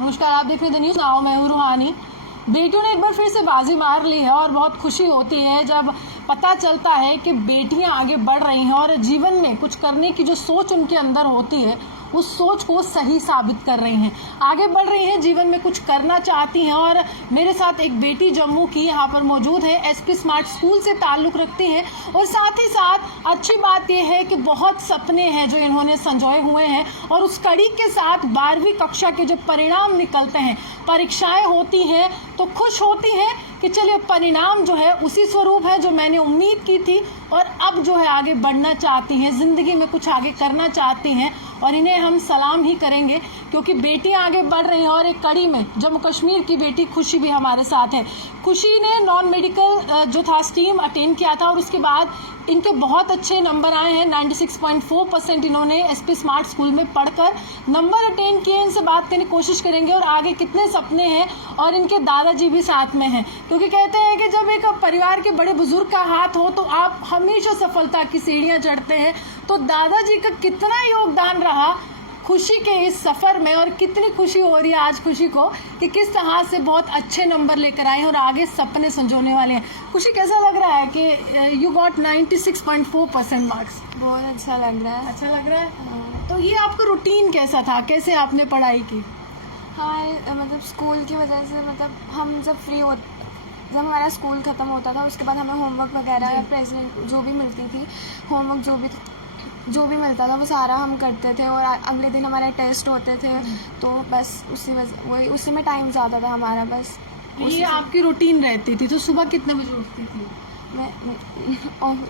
नमस्कार, आप देख रहे हैं द न्यूज़ नाउ। मैं हूं रूहानी। बेटियों ने एक बार फिर से बाजी मार ली है और बहुत खुशी होती है जब पता चलता है कि बेटियां आगे बढ़ रही हैं और जीवन में कुछ करने की जो सोच उनके अंदर होती है उस सोच को सही साबित कर रही हैं, आगे बढ़ रही हैं, जीवन में कुछ करना चाहती हैं। और मेरे साथ एक बेटी जम्मू की यहाँ पर मौजूद है, एसपी स्मार्ट स्कूल से ताल्लुक़ रखती हैं और साथ ही साथ अच्छी बात यह है कि बहुत सपने हैं जो इन्होंने संजोए हुए हैं और उस कड़ी के साथ 12वीं कक्षा के जब परिणाम निकलते हैं, परीक्षाएं होती हैं तो खुश होती हैं कि चलिए परिणाम जो है उसी स्वरूप है जो मैंने उम्मीद की थी और अब जो है आगे बढ़ना चाहती हैं, ज़िंदगी में कुछ आगे करना चाहती हैं और इन्हें हम सलाम ही करेंगे क्योंकि बेटियां आगे बढ़ रही हैं। और एक कड़ी में जम्मू कश्मीर की बेटी खुशी भी हमारे साथ है। खुशी ने नॉन मेडिकल जो था स्ट्रीम अटेंड किया था और उसके बाद इनके बहुत अच्छे नंबर आए हैं। 96.4% इन्होंने एसपी स्मार्ट स्कूल में पढ़कर नंबर अटेंड किए। इनसे बात करने की कोशिश करेंगे और आगे कितने सपने हैं और इनके दादाजी भी साथ में हैं क्योंकि कहते हैं कि जब एक परिवार के बड़े बुजुर्ग का हाथ हो तो आप हमेशा सफलता की सीढ़ियां चढ़ते हैं। तो दादाजी का कितना योगदान रहा खुशी के इस सफ़र में और कितनी खुशी हो रही है आज खुशी को कि किस तरह से बहुत अच्छे नंबर लेकर आए हैं और आगे सपने संजोने वाले हैं। खुशी, कैसा लग रहा है कि यू गॉट 96.4% मार्क्स? बहुत अच्छा लग रहा है। अच्छा लग रहा है। तो ये आपका रूटीन कैसा था, कैसे आपने पढ़ाई की? हाँ, मतलब स्कूल की वजह से, मतलब हम जब हमारा स्कूल ख़त्म होता था उसके बाद हमें होमवर्क वगैरह प्रेजेंट जो भी मिलती थी, होमवर्क जो भी मिलता था वो सारा हम करते थे और अगले दिन हमारे टेस्ट होते थे तो बस उसी में टाइम ज़्यादा था हमारा। बस ये आपकी रूटीन रहती थी। तो सुबह कितने बजे उठती थी? मैं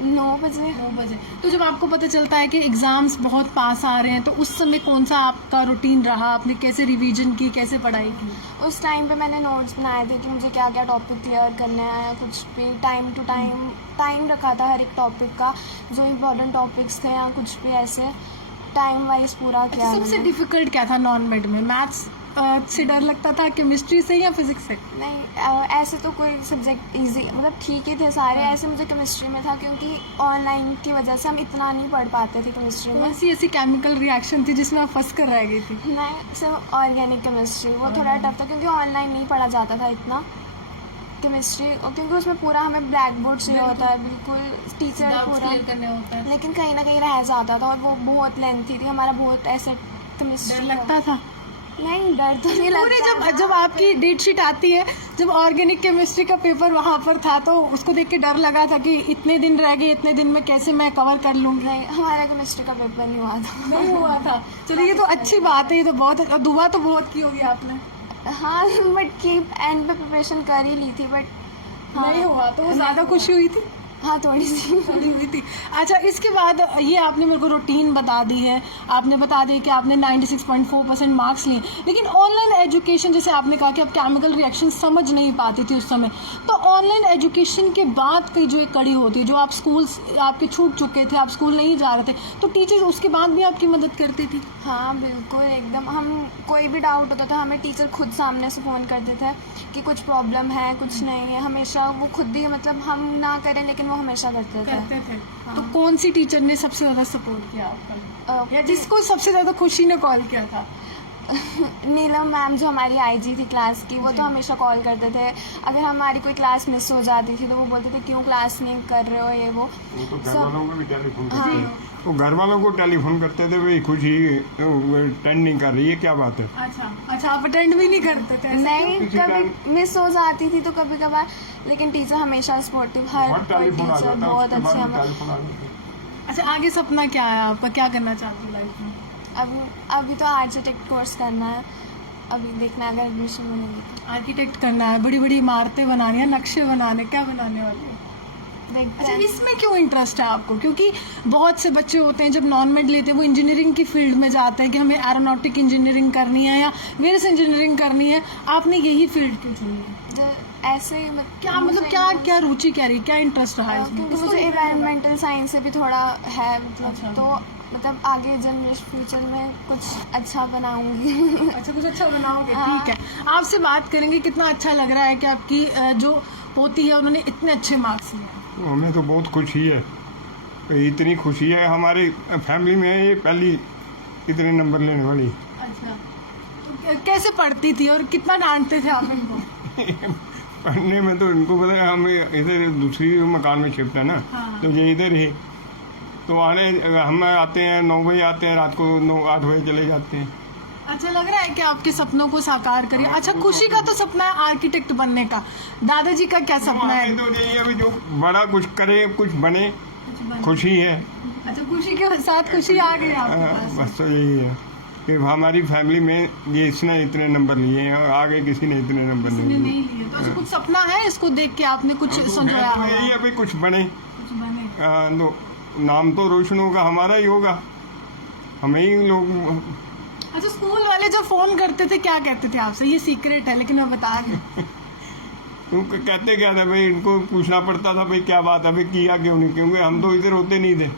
9 बजे। 9 बजे। तो जब आपको पता चलता है कि एग्ज़ाम्स बहुत पास आ रहे हैं तो उस समय कौन सा आपका रूटीन रहा? आपने कैसे रिवीजन की, कैसे पढ़ाई की? उस टाइम पे मैंने नोट्स बनाए थे कि मुझे क्या क्या टॉपिक क्लियर करने हैं, कुछ भी टाइम टू टाइम रखा था हर एक टॉपिक का, जो इम्पोर्टेंट टॉपिक्स थे या कुछ भी ऐसे टाइम वाइज पूरा किया। सबसे डिफिकल्ट क्या था नॉन मेड में? मैथ्स से डर लगता था, केमिस्ट्री से या फिजिक्स से? नहीं, ऐसे तो कोई सब्जेक्ट इजी, मतलब ठीक ही थे सारे। ऐसे मुझे केमिस्ट्री में था क्योंकि ऑनलाइन की वजह से हम इतना नहीं पढ़ पाते थे केमिस्ट्री में। कौन सी ऐसी केमिकल रिएक्शन थी जिसमें आप फंस कर रह गई थी? नहीं, सिर्फ ऑर्गेनिक केमिस्ट्री, वो थोड़ा टफ था क्योंकि ऑनलाइन नहीं पढ़ा जाता था इतना केमिस्ट्री, क्योंकि उसमें पूरा हमें ब्लैक बोर्ड चाहिए होता है, बिल्कुल टीचर पूरा करने होता है। लेकिन कहीं ना कहीं रह जाता था और वो बहुत लेंथी थी, हमारा बहुत ऐसे केमिस्ट्री लगता था। नहीं, डर तो नहीं लगता। जब आपकी डेट शीट आती है, जब ऑर्गेनिक केमिस्ट्री का पेपर वहाँ पर था तो उसको देख के डर लगा था कि इतने दिन रह गए, इतने दिन में कैसे मैं कवर कर लूँगी? नहीं, हमारा केमिस्ट्री का पेपर नहीं हुआ था। नहीं हुआ था। चलिए, ये तो अच्छी बात है। ये तो बहुत दुआ तो बहुत की होगी आपने। हाँ, बट की एंड पे प्रिपरेशन कर ही ली थी, बट नहीं हुआ तो ज़्यादा खुशी हुई थी। हाँ, थोड़ी हुई थी। अच्छा, इसके बाद ये आपने मेरे को रूटीन बता दी है, आपने बता दी कि आपने 96.4% मार्क्स लिए, लेकिन ऑनलाइन एजुकेशन, जैसे आपने कहा कि आप केमिकल रिएक्शन समझ नहीं पाती थी उस समय, तो ऑनलाइन एजुकेशन के बाद की जो एक कड़ी होती है, जो आप स्कूल आपके छूट चुके थे, आप स्कूल नहीं जा रहे थे, तो टीचर उसके बाद भी आपकी मदद करती थी? हाँ, बिल्कुल, एकदम। हम कोई भी डाउट होता था हमें टीचर खुद सामने से फ़ोन करते थे कि कुछ प्रॉब्लम है, कुछ नहीं है, हमेशा वो खुद ही, मतलब हम ना करें लेकिन वो हमेशा करते थे। हाँ। तो कौन सी टीचर ने सबसे ज़्यादा सपोर्ट किया आपका, या जिसको सबसे ज़्यादा खुशी ने कॉल किया था? नीलम मैम, जो हमारी आईजी थी क्लास की, वो तो हमेशा कॉल करते थे। अगर हमारी कोई क्लास मिस हो जाती थी तो वो बोलते थे क्यों क्लास नहीं कर रहे हो, ये वो तो घर वालों को भी टेलीफोन करते थे। तो घर वालों को टेलीफोन करते थे, भाई खुशी अटेंड नहीं कर रही है, क्या बात है? अच्छा, आप अटेंड भी नहीं करते थे? नहीं, कभी मिस हो जाती थी तो कभी कभार, लेकिन टीचर हमेशा सपोर्टिव, हर कोई टीचर बहुत अच्छे हमें। अच्छा, आगे सपना क्या है आपका, क्या करना चाहते हो लाइफ में? अभी तो आर्किटेक्ट कोर्स करना है, अभी देखना है अगर एडमिशन मिलेगी तो। आर्किटेक्ट करना है, बड़ी बड़ी इमारतें बनानी है, नक्शे बनाने, क्या बनाने वाली है? अच्छा, इसमें क्यों इंटरेस्ट है आपको? क्योंकि बहुत से बच्चे होते हैं जब नॉन मेड लेते हैं वो इंजीनियरिंग की फील्ड में जाते हैं कि हमें एरोनॉटिक इंजीनियरिंग करनी है या वेरियस इंजीनियरिंग करनी है, आपने यही फील्ड क्यों चुनी? ऐसे क्या मतलब क्या रुचि क्या रही, क्या इंटरेस्ट रहा है इसमें? क्योंकि मुझे एनवायरमेंटल साइंस से भी थोड़ा है, मतलब तो मतलब आगे जनरेशन फ्यूचर में कुछ अच्छा बनाऊंगी। अच्छा, कुछ अच्छा बनाओगे। ठीक है, आपसे बात करेंगे। कितना अच्छा लग रहा है कि आपकी जो पोती है उन्होंने इतने अच्छे मार्क्स लिए? हमें तो बहुत खुशी है, इतनी खुशी है हमारी फैमिली में, ये पहली इतने नंबर लेने वाली। अच्छा, कैसे पढ़ती थी और कितना डांटते थे आप इनको? पढ़ने में तो इनको पता है, हम इधर दूसरी मकान में शिफ्ट है ना, हाँ। तो ये इधर ही, तो हम आते हैं 9 बजे आते हैं, रात को 9-8 बजे चले जाते हैं। अच्छा लग रहा है कि आपके सपनों को साकार करिए। अच्छा खुशी का तो सपना है आर्किटेक्ट बनने का, दादाजी का क्या सपना है? तो यही है जो बड़ा कुछ करे, कुछ बने, खुशी है। अच्छा खुशी के साथ खुशी आ गई आपके पास? बस तो यही है कि हमारी फैमिली में ये इसने इतने नंबर लिए हैं और आगे किसी ने इतने नंबर किसी ने नहीं नहीं लिए। लिए। तो अच्छा, कुछ सपना है इसको देख के आपने कुछ तो संजोया तो होगा? यही है भाई कुछ बने, कुछ बने। तो नाम तो रोशन होगा, हमारा ही होगा, हमें ही लोग। अच्छा स्कूल वाले जब फोन करते थे क्या कहते थे आपसे? ये सीक्रेट है लेकिन मैं बता रही हूँ। तो कहते क्या था भाई, इनको पूछना पड़ता था भाई क्या बात है भाई, किया क्यों नहीं, क्योंकि हम तो इधर होते नहीं थे,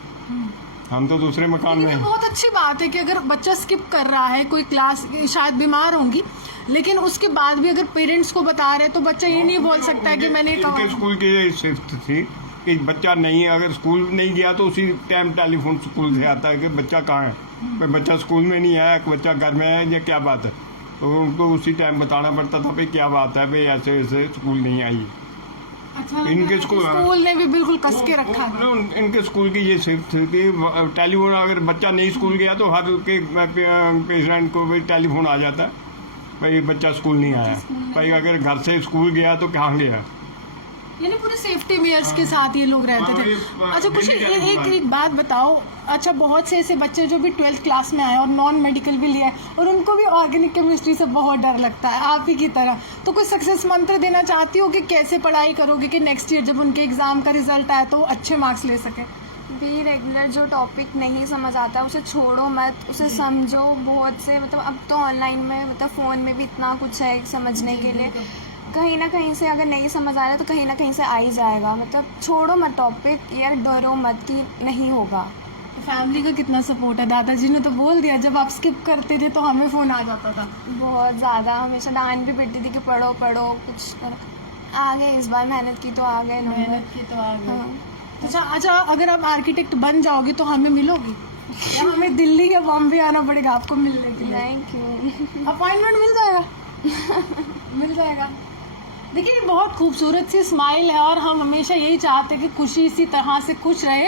हम तो दूसरे मकान में लेकिन हैं। बहुत अच्छी बात है कि अगर बच्चा स्किप कर रहा है कोई क्लास, शायद बीमार होंगी, लेकिन उसके बाद भी अगर पेरेंट्स को बता रहे तो बच्चा ये नहीं बोल सकता है कि मैंने इनके स्कूल की ये शिफ्ट थी कि बच्चा नहीं, अगर स्कूल नहीं गया तो उसी टाइम टेलीफोन स्कूल से आता है कि बच्चा कहाँ है, भाई बच्चा स्कूल में नहीं आया, बच्चा घर में है, ये क्या बात है, तो उनको उसी टाइम बताना पड़ता था भाई क्या बात है भाई, ऐसे ऐसे स्कूल नहीं आई। अच्छा इनके स्कूल ने भी बिल्कुल कस के रखा है। इनके स्कूल की ये शिफ्ट थी कि टेलीफोन, अगर बच्चा नहीं स्कूल गया तो हर के पेरेंट को भी टेलीफोन आ जाता है भाई बच्चा स्कूल नहीं आया, भाई अगर घर से स्कूल गया तो कहाँ गया। यानी पूरे सेफ्टी मेयर्स के साथ ये लोग रहते थे। अच्छा कुछ एक बात बताओ, अच्छा बहुत से ऐसे बच्चे जो भी 12th क्लास में आए और नॉन मेडिकल भी लिया है और उनको भी ऑर्गेनिक केमिस्ट्री से बहुत डर लगता है आप ही की तरह, तो कोई सक्सेस मंत्र देना चाहती हो कि कैसे पढ़ाई करोगे कि नेक्स्ट ईयर जब उनके एग्जाम का रिजल्ट आए तो अच्छे मार्क्स ले सके? भी रेगुलर जो टॉपिक नहीं समझ आता उसे छोड़ो मत, उसे समझो। बहुत से मतलब अब तो ऑनलाइन में मतलब फ़ोन में भी इतना कुछ है समझने के लिए, कहीं ना कहीं से अगर नहीं समझ आ रहा तो कहीं ना कहीं से आ ही जाएगा। मतलब छोड़ो मत टॉपिक, यार डरो मत कि नहीं होगा। फैमिली का कितना सपोर्ट है? दादाजी ने तो बोल दिया जब आप स्किप करते थे तो हमें फ़ोन आ जाता था। बहुत ज़्यादा, हमेशा डांट भी पीटती थी कि पढ़ो पढ़ो कुछ करो। आ गए इस बार, मेहनत की तो आ गए नंबर। मेहनत की तो आ गई। हाँ। अच्छा अगर आप आर्किटेक्ट बन जाओगे तो हमें मिलोगी या हमें दिल्ली या बॉम्बे आना पड़ेगा आपको मिलने के लिए? Thank you. अपॉइंटमेंट मिल जाएगा? मिल जाएगा। देखिए ये बहुत खूबसूरत सी स्माइल है और हम हमेशा यही चाहते हैं कि खुशी इसी तरह से खुश रहे।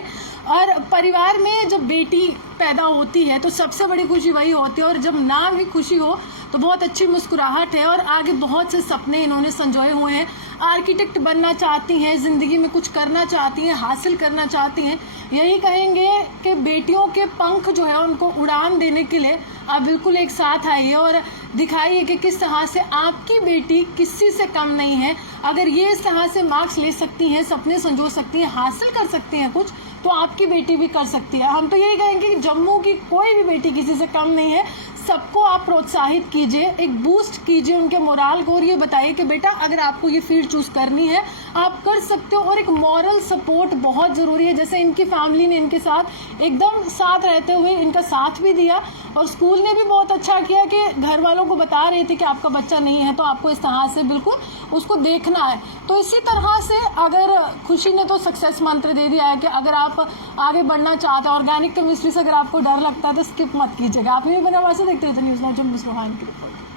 और परिवार में जब बेटी पैदा होती है तो सबसे बड़ी खुशी वही होती है, और जब ना भी खुशी हो तो बहुत अच्छी मुस्कुराहट है। और आगे बहुत से सपने इन्होंने संजोए हुए हैं, आर्किटेक्ट बनना चाहती हैं, ज़िंदगी में कुछ करना चाहती हैं, हासिल करना चाहती हैं। यही कहेंगे कि बेटियों के पंख जो है उनको उड़ान देने के लिए आप बिल्कुल एक साथ आइए और दिखाइए कि किस तरह से आपकी बेटी किसी से कम नहीं है। अगर ये इस तरह से मार्क्स ले सकती हैं, सपने संजो सकती हैं, हासिल कर सकती हैं कुछ, तो आपकी बेटी भी कर सकती है। हम तो यही कहेंगे कि जम्मू की कोई भी बेटी किसी से कम नहीं है। सबको आप प्रोत्साहित कीजिए, एक बूस्ट कीजिए उनके मोराल को और ये बताइए कि बेटा अगर आपको ये फील्ड चूज़ करनी है आप कर सकते हो। और एक मॉरल सपोर्ट बहुत ज़रूरी है, जैसे इनकी फैमिली ने इनके साथ एकदम साथ रहते हुए इनका साथ भी दिया और स्कूल ने भी बहुत अच्छा किया कि घर वालों को बता रहे थे कि आपका बच्चा नहीं है तो आपको इस तरह से बिल्कुल उसको देखना है। तो इसी तरह से अगर खुशी ने तो सक्सेस मंत्र दे दिया है कि अगर आप आगे बढ़ना चाहते हैं, ऑर्गेनिक केमिस्ट्री से अगर आपको डर लगता है तो स्किप मत कीजिएगा। आप ये बना वैसे देखते रहिए न्यूज़ 9 जम्मू से रोहान की रिपोर्ट।